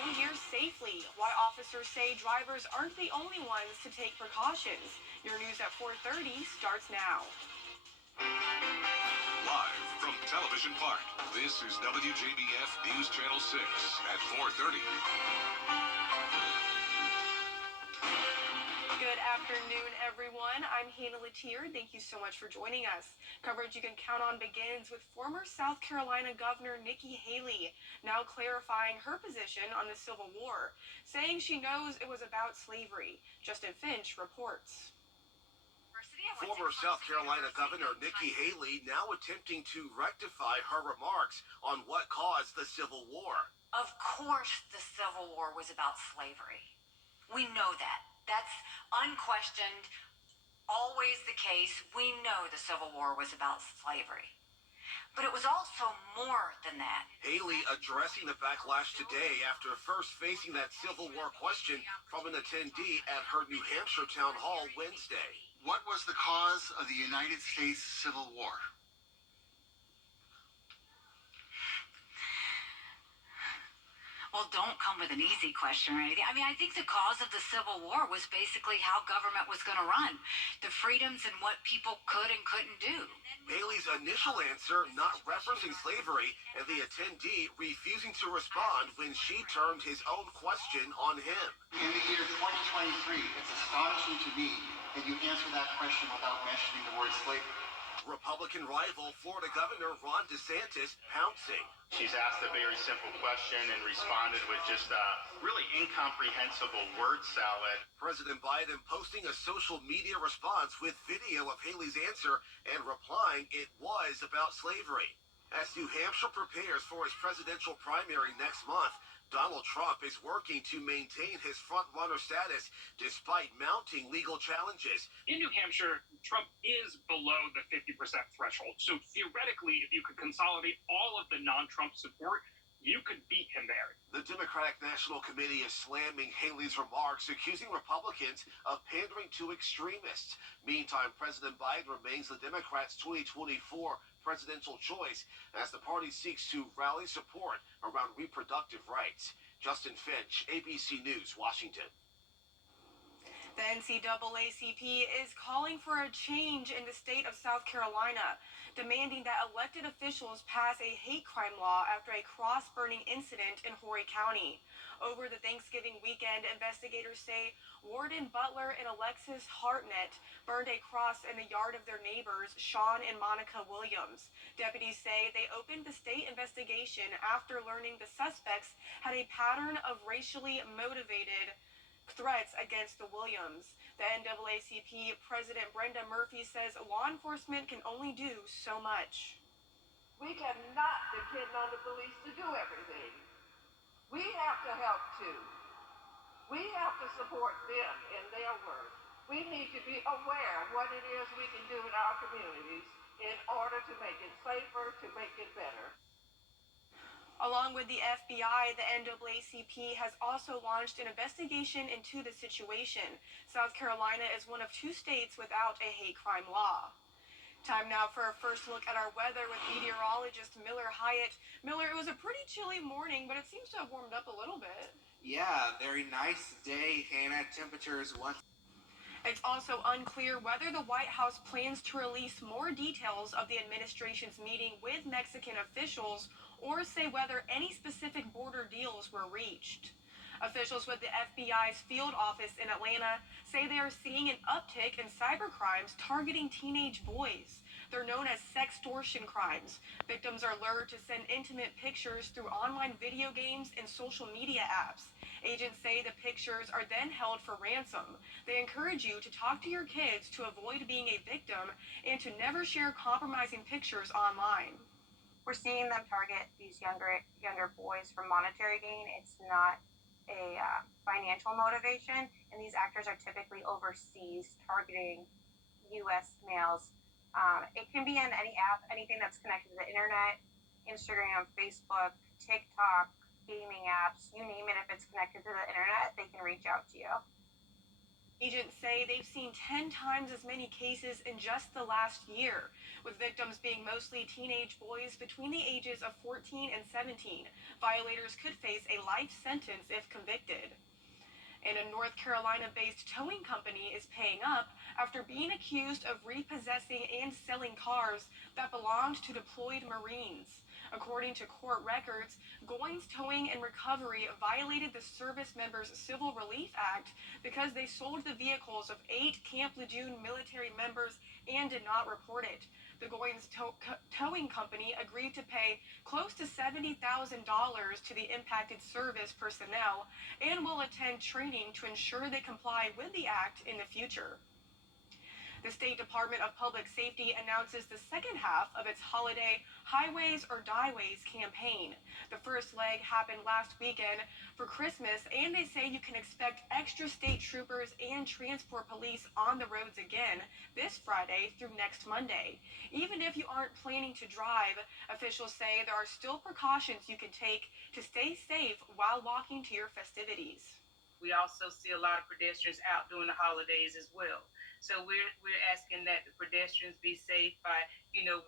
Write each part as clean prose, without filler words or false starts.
New Year safely. Why officers say drivers aren't the only ones to take precautions. Your news at 4:30 starts now. Live from Television Park, this is WJBF News Channel 6 at 4:30. Good afternoon, everyone. I'm Hannah Latier. Thank you so much for joining us. Coverage you can count on begins with former South Carolina Governor Nikki Haley now clarifying her position on the Civil War, saying she knows it was about slavery. Justin Finch reports. Former South Carolina Governor Nikki Haley now attempting to rectify her remarks on what caused the Civil War. Of course the Civil War was about slavery. We know that. That's unquestioned, always the case. We know the Civil War was about slavery. But it was also more than that. Haley addressing the backlash today after first facing that Civil War question from an attendee at her New Hampshire town hall Wednesday. What was the cause of the United States Civil War? Well, don't come with an easy question or anything. I mean, I think the cause of the Civil War was basically how government was going to run, the freedoms and what people could and couldn't do. Haley's initial answer not referencing slavery, and the attendee refusing to respond when she turned his own question on him. In the year 2023, it's astonishing to me that you answer that question without mentioning the word slavery. Republican rival Florida Governor Ron DeSantis pouncing. She's asked a very simple question and responded with just a really incomprehensible word salad. President Biden posting a social media response with video of Haley's answer and replying it was about slavery. As New Hampshire prepares for his presidential primary next month, Donald Trump is working to maintain his front-runner status despite mounting legal challenges. In New Hampshire, Trump is below the 50% threshold. So theoretically, if you could consolidate all of the non-Trump support, you could beat him there. The Democratic National Committee is slamming Haley's remarks, accusing Republicans of pandering to extremists. Meantime, President Biden remains the Democrats' 2024 presidential choice as the party seeks to rally support around reproductive rights. Justin Finch, ABC News, Washington. The NCAACP is calling for a change in the state of South Carolina, demanding that elected officials pass a hate crime law after a cross-burning incident in Horry County. Over the Thanksgiving weekend, investigators say Warden Butler and Alexis Hartnett burned a cross in the yard of their neighbors, Sean and Monica Williams. Deputies say they opened the state investigation after learning the suspects had a pattern of racially motivated threats against the Williams. The NAACP President Brenda Murphy says law enforcement can only do so much. We cannot depend on the police to do everything. We have to help too. We have to support them in their work. We need to be aware of what it is we can do in our communities in order to make it safer, to make it better. Along with the FBI, the NAACP has also launched an investigation into the situation. South Carolina is one of 2 states without a hate crime law. Time now for a first look at our weather with meteorologist Miller Hyatt. Miller, it was a pretty chilly morning, but it seems to have warmed up a little bit. Yeah, very nice day, Hannah. Temperatures once. It's also unclear whether the White House plans to release more details of the administration's meeting with Mexican officials or say whether any specific border deals were reached. Officials with the FBI's field office in Atlanta say they are seeing an uptick in cybercrimes targeting teenage boys. They're known as sextortion crimes. Victims are lured to send intimate pictures through online video games and social media apps. Agents say the pictures are then held for ransom. They encourage you to talk to your kids to avoid being a victim and to never share compromising pictures online. We're seeing them target these younger boys for monetary gain. It's not a financial motivation, and these actors are typically overseas targeting U.S. males. It can be in any app, anything that's connected to the internet, Instagram, Facebook, TikTok, gaming apps, you name it. If it's connected to the internet, they can reach out to you. Agents say they've seen 10 times as many cases in just the last year, with victims being mostly teenage boys between the ages of 14 and 17. Violators could face a life sentence if convicted. And a North Carolina-based towing company is paying up after being accused of repossessing and selling cars that belonged to deployed Marines. According to court records, Goins Towing and Recovery violated the Service Members Civil Relief Act because they sold the vehicles of 8 Camp Lejeune military members and did not report it. The Goins Towing Company agreed to pay close to $70,000 to the impacted service personnel and will attend training to ensure they comply with the act in the future. The State Department of Public Safety announces the second half of its holiday Highways or Dieways campaign. The first leg happened last weekend for Christmas, and they say you can expect extra state troopers and transport police on the roads again this Friday through next Monday. Even if you aren't planning to drive, officials say there are still precautions you can take to stay safe while walking to your festivities. We also see a lot of pedestrians out during the holidays as well. So we're asking that the pedestrians be safe by,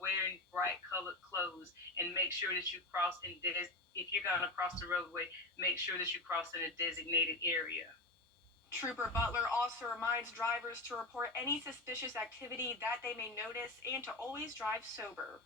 wearing bright colored clothes, and make sure that you cross if you're going to cross the roadway, make sure that you cross in a designated area. Trooper Butler also reminds drivers to report any suspicious activity that they may notice and to always drive sober.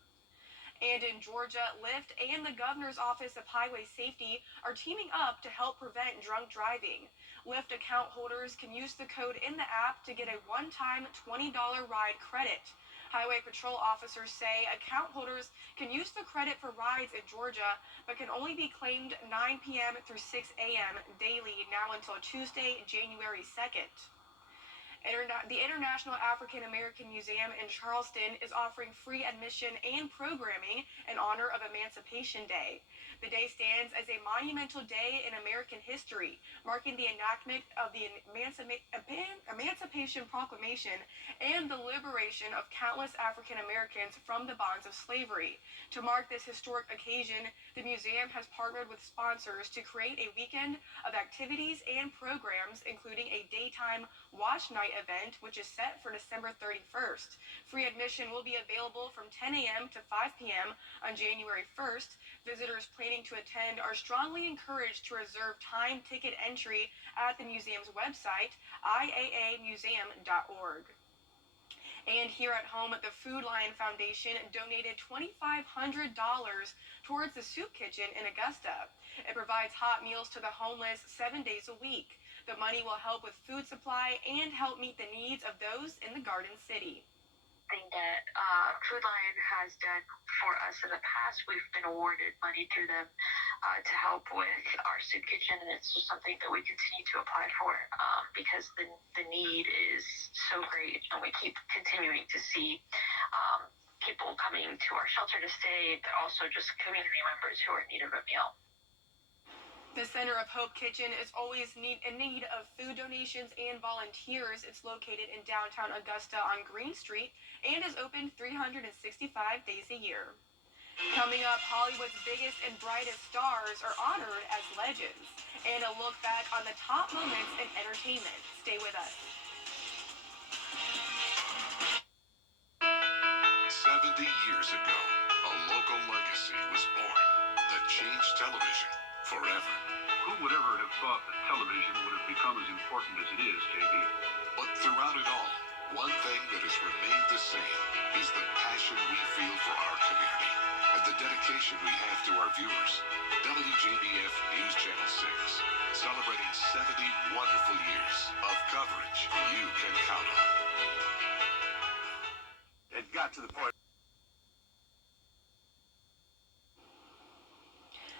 And in Georgia, Lyft and the Governor's Office of Highway Safety are teaming up to help prevent drunk driving. Lyft account holders can use the code in the app to get a one-time $20 ride credit. Highway Patrol officers say account holders can use the credit for rides in Georgia, but can only be claimed 9 p.m. through 6 a.m. daily now until Tuesday, January 2nd. The International African American Museum in Charleston is offering free admission and programming in honor of Emancipation Day. The day stands as a monumental day in American history, marking the enactment of the Emancipation Proclamation and the liberation of countless African Americans from the bonds of slavery. To mark this historic occasion, the museum has partnered with sponsors to create a weekend of activities and programs, including a daytime watch night event, which is set for December 31st. Free admission will be available from 10 a.m. to 5 p.m. on January 1st. Visitors planning to attend are strongly encouraged to reserve time ticket entry at the museum's website, iaamuseum.org. And here at home, the Food Lion Foundation donated $2,500 towards the soup kitchen in Augusta. It provides hot meals to the homeless 7 days a week. The money will help with food supply and help meet the needs of those in the Garden City. Thing that Food Lion has done for us in the past, we've been awarded money through them to help with our soup kitchen, and it's just something that we continue to apply for because the need is so great, and we keep continuing to see people coming to our shelter to stay, but also just community members who are in need of a meal. The Center of Hope Kitchen is always in need of food donations and volunteers. It's located in downtown Augusta on Green Street and is open 365 days a year. Coming up, Hollywood's biggest and brightest stars are honored as legends. And a look back on the top moments in entertainment. Stay with us. 70 years ago, a local legacy was born that changed television forever. Who would ever have thought that television would have become as important as it is, JB? But throughout it all, one thing that has remained the same is the passion we feel for our community and the dedication we have to our viewers. WJBF News Channel 6, celebrating 70 wonderful years of coverage you can count on. It got to the point.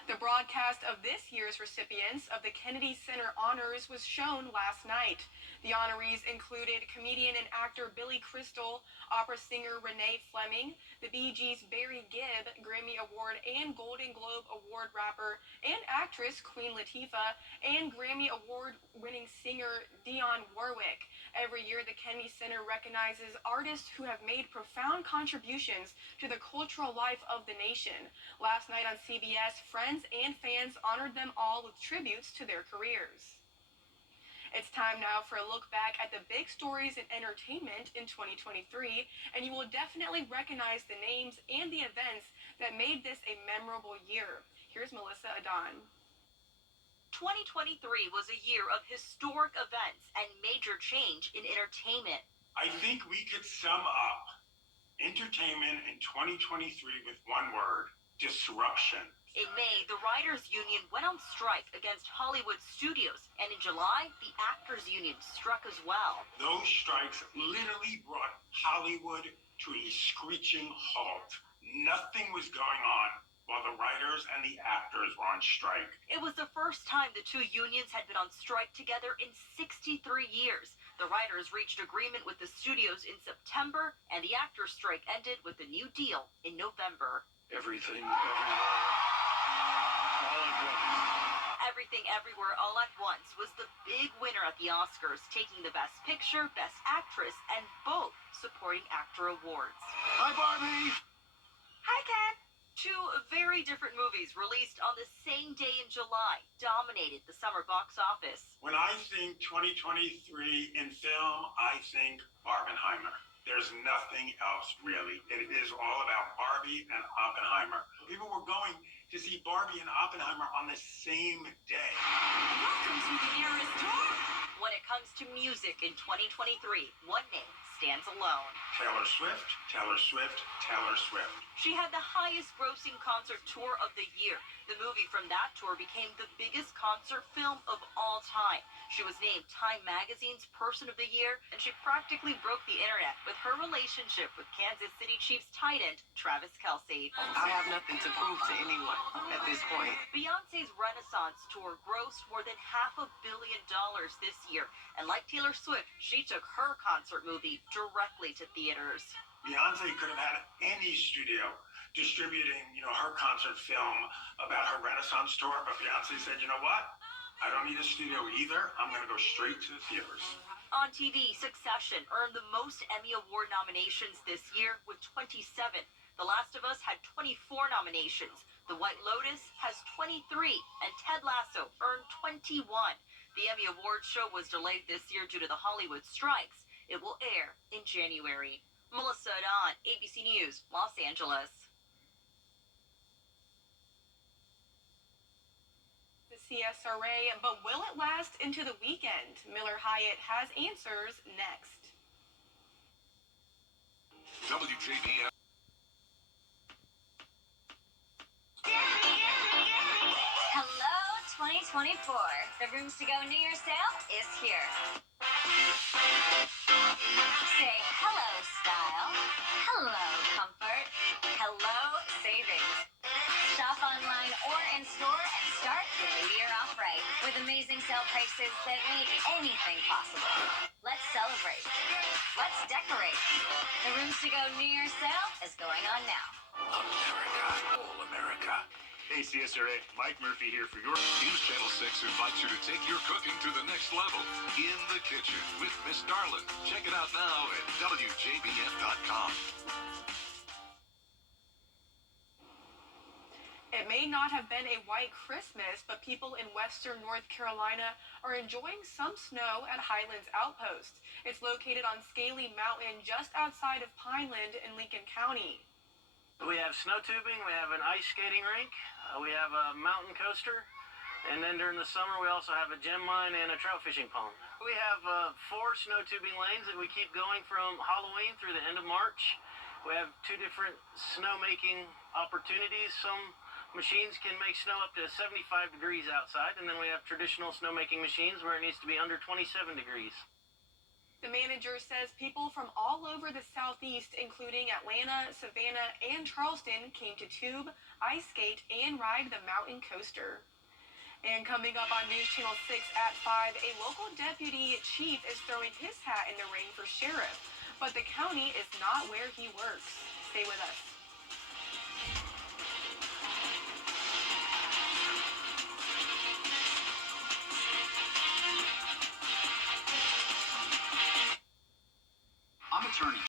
The broadcast of this year's recipients of the Kennedy Center Honors was shown last night. The honorees included comedian and actor Billy Crystal, opera singer Renee Fleming, the Bee Gees' Barry Gibb, Grammy Award and Golden Globe Award rapper and actress Queen Latifah, and Grammy Award-winning singer Dionne Warwick. Every year, the Kennedy Center recognizes artists who have made profound contributions to the cultural life of the nation. Last night on CBS, friends and fans honored them all with tributes to their careers. It's time now for a look back at the big stories in entertainment in 2023, and you will definitely recognize the names and the events that made this a memorable year. Here's Melissa Adon. 2023 was a year of historic events and major change in entertainment. I think we could sum up entertainment in 2023 with one word: disruption. In May, the Writers' Union went on strike against Hollywood studios, and in July, the Actors' Union struck as well. Those strikes literally brought Hollywood to a screeching halt. Nothing was going on while the writers and the actors were on strike. It was the first time the two unions had been on strike together in 63 years. The writers reached agreement with the studios in September, and the actors' strike ended with a new deal in November. Everything, everywhere, all at once. Everything Everywhere All at Once was the big winner at the Oscars, taking the Best Picture, Best Actress, and both Supporting Actor awards. Hi, Barbie! Hi, Ken! Two very different movies released on the same day in July dominated the summer box office. When I think 2023 in film, I think Barbenheimer. There's nothing else, really. It is all about Barbie and Oppenheimer. People were going to see Barbie and Oppenheimer on the same day. Welcome to the Eras Tour! When it comes to music in 2023, one name stands alone. Taylor Swift, Taylor Swift, Taylor Swift. She had the highest grossing concert tour of the year. The movie from that tour became the biggest concert film of all time. She was named Time Magazine's Person of the Year, and she practically broke the internet with her relationship with Kansas City Chiefs tight end Travis Kelce. I have nothing to prove to anyone at this point. Beyonce's Renaissance tour grossed more than $500 million this year, and like Taylor Swift, she took her concert movie directly to theaters. Beyonce could have had any studio distributing, her concert film about her Renaissance tour, but Beyonce said, you know what? I don't need a studio either. I'm going to go straight to the theaters. On TV, Succession earned the most Emmy Award nominations this year with 27. The Last of Us had 24 nominations. The White Lotus has 23, and Ted Lasso earned 21. The Emmy Awards show was delayed this year due to the Hollywood strikes. It will air in January. Melissa Adon, ABC News, Los Angeles. CSRA, but will it last into the weekend? Miller Hyatt has answers next. WJBF. Hello, 2024. The Rooms to Go New Year's sale is here. Say hello, style. Hello, comfort. Hello, savings. Shop online or in store and start the new year off right with amazing sale prices that make anything possible. Let's celebrate. Let's decorate. The Rooms to Go New Year's sale is going on now. America, all America. Hey, CSRA, Mike Murphy here for your News Channel 6 invites you to take your cooking to the next level. In the Kitchen with Miss Darlin. Check it out now at WJBF.com. It may not have been a white Christmas, but people in western North Carolina are enjoying some snow at Highlands Outpost. It's located on Scaly Mountain just outside of Pineland in Lincoln County. We have snow tubing, we have an ice skating rink, we have a mountain coaster, and then during the summer we also have a gem mine and a trout fishing pond. We have 4 snow tubing lanes that we keep going from Halloween through the end of March. We have 2 different snow making opportunities. Some machines can make snow up to 75 degrees outside, and then we have traditional snow making machines where it needs to be under 27 degrees. The manager says people from all over the southeast, including Atlanta, Savannah, and Charleston, came to tube, ice skate, and ride the mountain coaster. And coming up on News Channel 6 at 5, a local deputy chief is throwing his hat in the ring for sheriff, but the county is not where he works. Stay with us.